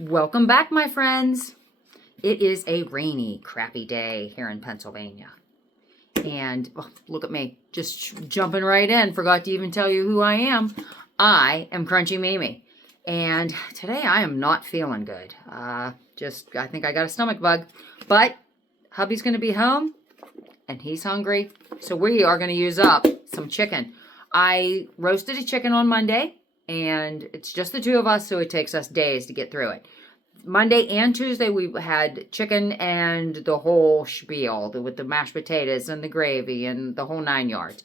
Welcome back, my friends. It is a rainy, crappy day here in Pennsylvania. And look at me, just jumping right in. Forgot to even tell you who I am. I am Crunchy Mimi. And today I am not feeling good. I think I got a stomach bug. But hubby's going to be home and he's hungry. So we are going to use up some chicken. I roasted a chicken on Monday. And it's just the two of us, so it takes us days to get through it. Monday and Tuesday, we had chicken and the whole spiel with the mashed potatoes and the gravy and the whole 9 yards.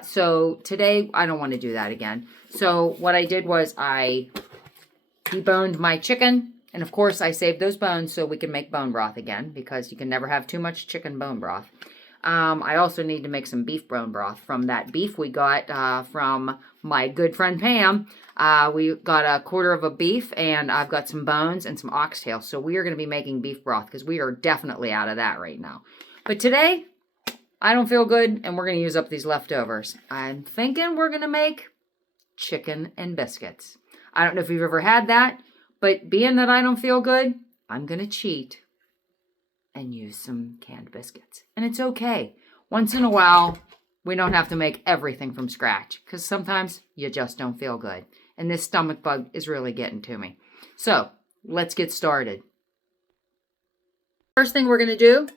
So today, I don't want to do that again. So what I did was I deboned my chicken. And of course, I saved those bones so we can make bone broth again, because you can never have too much chicken bone broth. I also need to make some beef bone broth from that beef we got from my good friend Pam. We got a quarter of a beef, and I've got some bones and some oxtail. So we are going to be making beef broth because we are definitely out of that right now. But today, I don't feel good, and we're going to use up these leftovers. I'm thinking we're going to make chicken and biscuits. I don't know if you've ever had that, but being that I don't feel good, I'm going to cheat and use some canned biscuits. And it's okay. Once in a while, we don't have to make everything from scratch, because sometimes you just don't feel good. And this stomach bug is really getting to me. So let's get started. First thing we're going to do,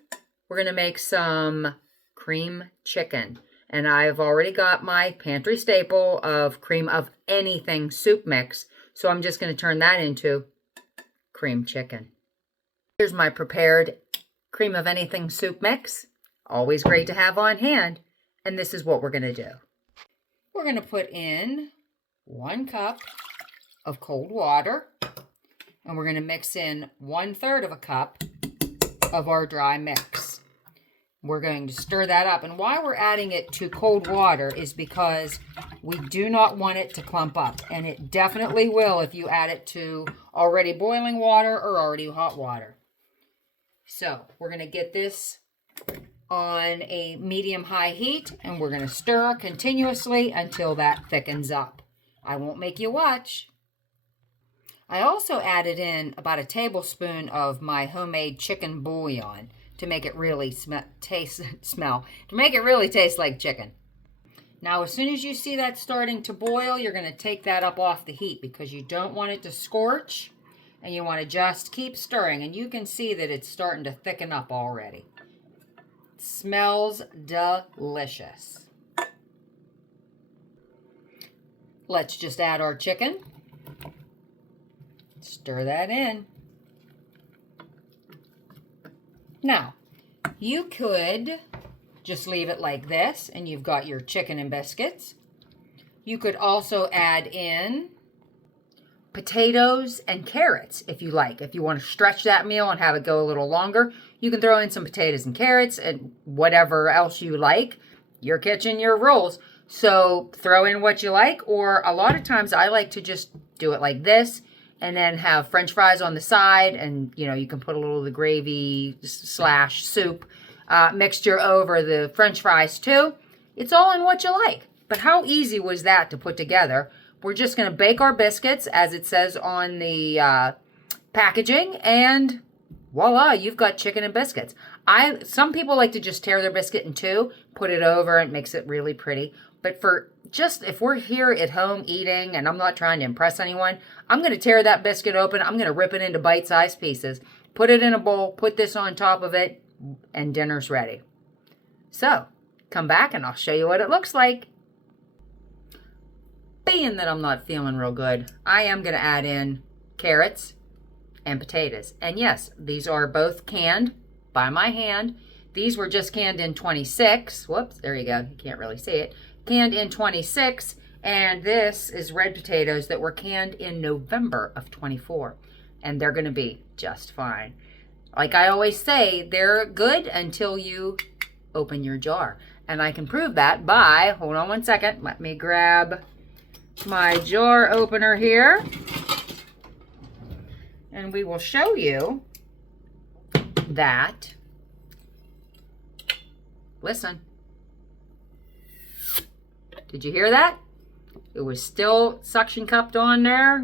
we're going to make some cream chicken. And I've already got my pantry staple of cream of anything soup mix. So I'm just going to turn that into cream chicken. Here's my prepared cream of anything soup mix. Always great to have on hand. And this is what we're going to do. We're going to put in 1 cup of cold water. And we're going to mix in 1/3 of a cup of our dry mix. We're going to stir that up. And why we're adding it to cold water is because we do not want it to clump up. And it definitely will if you add it to already boiling water or already hot water. So we're going to get this on a medium-high heat, and we're going to stir continuously until that thickens up. I won't make you watch. I also added in about a tablespoon of my homemade chicken bouillon to make it really taste like chicken. Now, as soon as you see that starting to boil, you're going to take that up off the heat because you don't want it to scorch. And you want to just keep stirring. And you can see that it's starting to thicken up already. It smells delicious. Let's just add our chicken. Stir that in. Now, you could just leave it like this, and you've got your chicken and biscuits. You could also add in potatoes and carrots if you like. If you want to stretch that meal and have it go a little longer, you can throw in some potatoes and carrots and whatever else you like. Your kitchen, your rules. So throw in what you like, or a lot of times I like to just do it like this and then have French fries on the side, and you can put a little of the gravy / soup mixture over the French fries too. It's all in what you like. But how easy was that to put together? We're just going to bake our biscuits as it says on the packaging, and voila, you've got chicken and biscuits. Some people like to just tear their biscuit in two, put it over, and it makes it really pretty. But for just if we're here at home eating, and I'm not trying to impress anyone, I'm going to tear that biscuit open. I'm going to rip it into bite-sized pieces, put it in a bowl, put this on top of it, and dinner's ready. So, come back and I'll show you what it looks like. Being that I'm not feeling real good, I am going to add in carrots and potatoes. And yes, these are both canned by my hand. These were just canned in 26. Whoops, there you go. You can't really see it. Canned in 26. And this is red potatoes that were canned in November of 24. And they're going to be just fine. Like I always say, they're good until you open your jar. And I can prove that by, hold on one second, let me grab my jar opener here, and we will show you that. Listen, did you hear that? It was still suction cupped on there,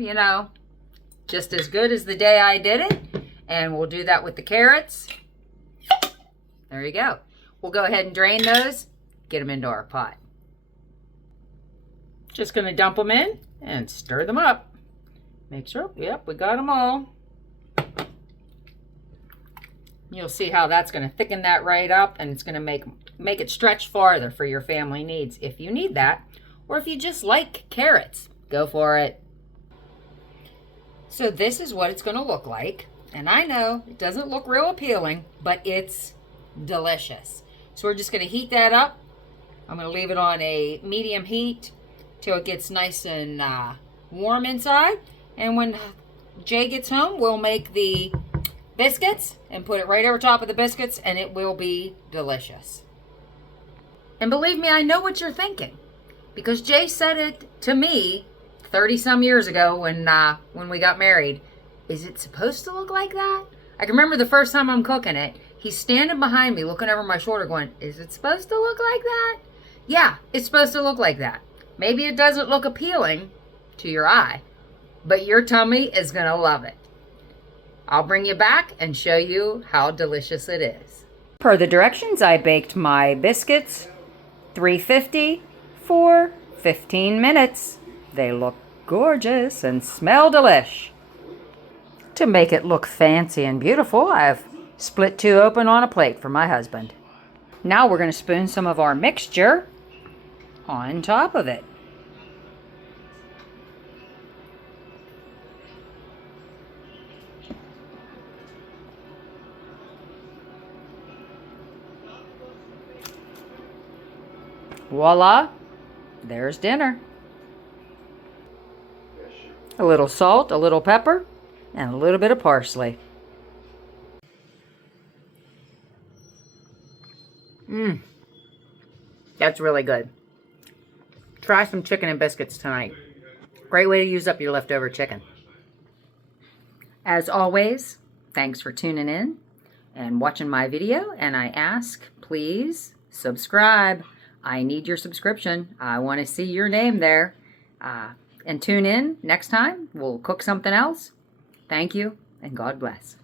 just as good as the day I did it. And we'll do that with the carrots. There you go. We'll go ahead and drain those, get them into our pot. Just going to dump them in and stir them up. Make sure, yep, we got them all. You'll see how that's going to thicken that right up, and it's going to make it stretch farther for your family needs if you need that. Or if you just like carrots, go for it. So this is what it's going to look like. And I know it doesn't look real appealing, but it's delicious. So we're just going to heat that up. I'm going to leave it on a medium heat till it gets nice and warm inside. And when Jay gets home, we'll make the biscuits and put it right over top of the biscuits, and it will be delicious. And believe me, I know what you're thinking, because Jay said it to me 30-some years ago when we got married. Is it supposed to look like that? I can remember the first time I'm cooking it, he's standing behind me looking over my shoulder going, is it supposed to look like that? Yeah, it's supposed to look like that. Maybe it doesn't look appealing to your eye, but your tummy is going to love it. I'll bring you back and show you how delicious it is. Per the directions, I baked my biscuits 350 for 15 minutes. They look gorgeous and smell delish. To make it look fancy and beautiful, I've split two open on a plate for my husband. Now we're going to spoon some of our mixture on top of it. Voila, there's dinner. A little salt, a little pepper, and a little bit of parsley. That's really good. Try some chicken and biscuits tonight. Great way to use up your leftover chicken. As always, thanks for tuning in and watching my video, and I ask, please subscribe. I need your subscription. I want to see your name there. And tune in next time. We'll cook something else. Thank you, and God bless.